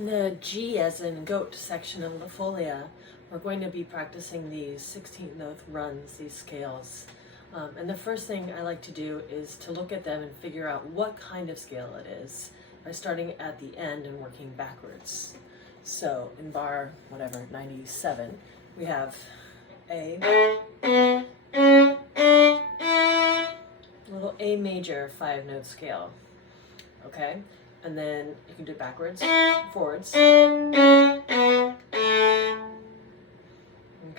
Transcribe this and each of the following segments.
In the G as in goat section of the Folia, we're going to be practicing these 16th note runs, these scales. And the first thing I like to do is to look at them and figure out what kind of scale it is by starting at the end and working backwards. So in bar, whatever, 97, we have A, little A major 5-note scale, okay? And then you can do it backwards, forwards. Okay.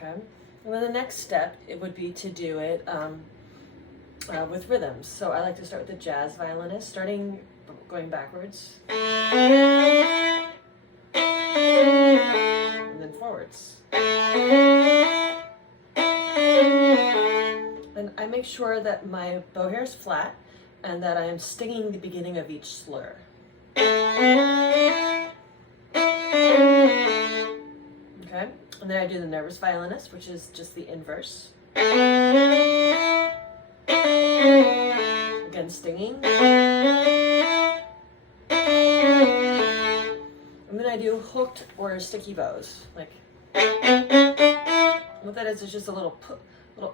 And then the next step, it would be to do it with rhythms. So I like to start with the jazz violinist, going backwards. And then forwards. And I make sure that my bow hair is flat and that I am stinging the beginning of each slur. Okay, and then I do the nervous violinist, which is just the inverse. Again, stinging. And then I do hooked or sticky bows. Like, what that is just a little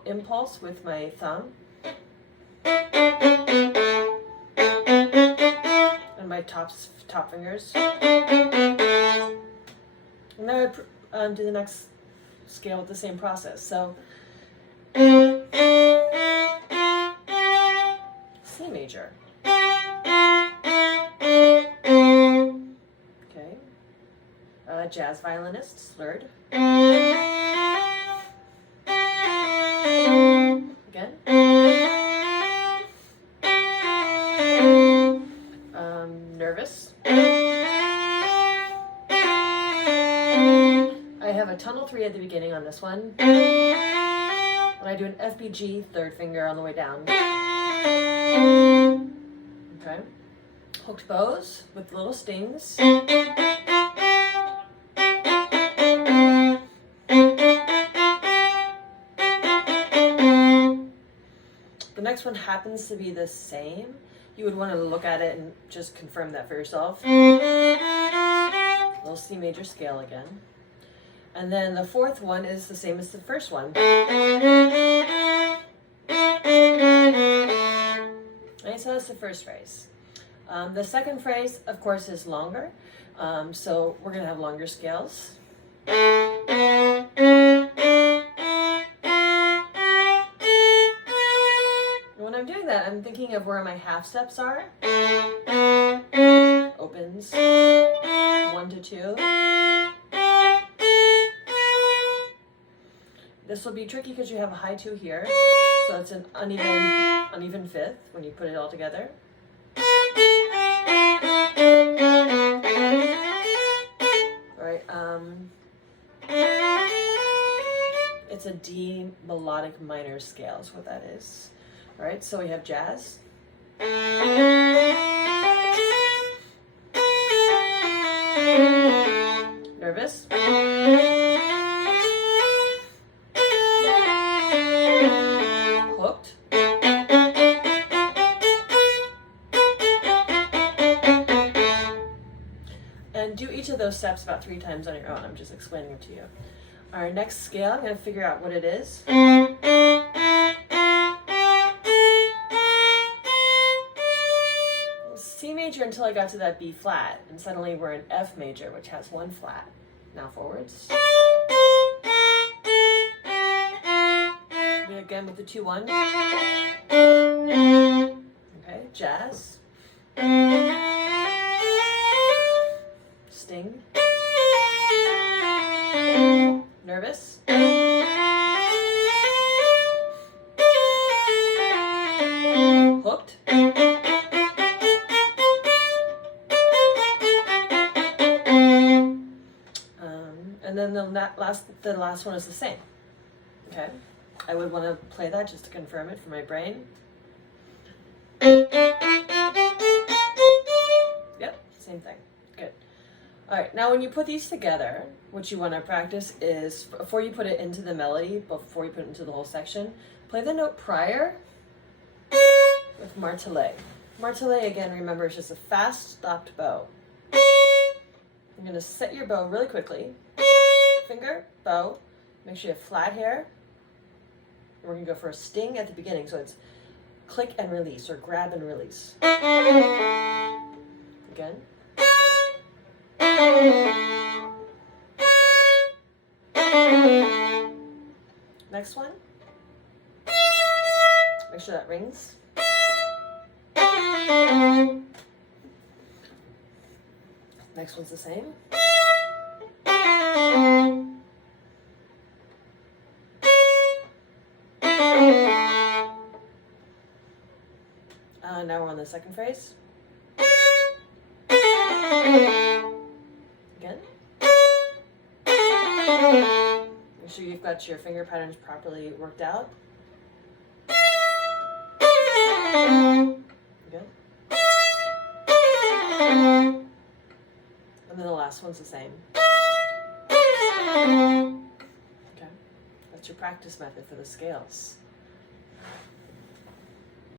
impulse with my thumb. My top fingers. And then I do the next scale with the same process. So C major. Okay. Jazz violinist, slurred. Again. Nervous. I have a tunnel 3 at the beginning on this one. And I do an FBG, third finger on the way down. Okay. Hooked bows with little stings. The next one happens to be the same. You would want to look at it and just confirm that for yourself. Little C major scale again. And then the fourth one is the same as the first one. And so that's the first phrase. The second phrase, of course, is longer. So we're going to have longer scales. I'm doing that, I'm thinking of where my half steps are. Opens 1 to 2. This will be tricky because you have a high 2 here, so it's an uneven fifth when you put it all together. All right, it's a D melodic minor scale is what that is. All right, so we have jazz. Nervous. Hooked. And do each of those steps about 3 times on your own. I'm just explaining it to you. Our next scale, I'm going to figure out what it is. C major until I got to that B flat, and suddenly we're in F major, which has 1 flat. Now forwards. Again with the 2-1. Okay, jazz. Sting. Nervous. Hooked. And then the last one is the same. Okay, I would want to play that just to confirm it for my brain. Yep, same thing. Good. All right, now when you put these together, what you want to practice is, before you put it into the melody, before you put it into the whole section, play the note prior with martelet. Martelet, again, remember, is just a fast stopped bow. I'm going to set your bow really quickly. Finger, bow. Make sure you have flat hair. And we're going to go for a sting at the beginning. So it's click and release, or grab and release. Again. Next one. Make sure that rings. Next one's the same. Now we're on the second phrase. Again. Make sure you've got your finger patterns properly worked out. Again. And then the last one's the same. Okay. That's your practice method for the scales.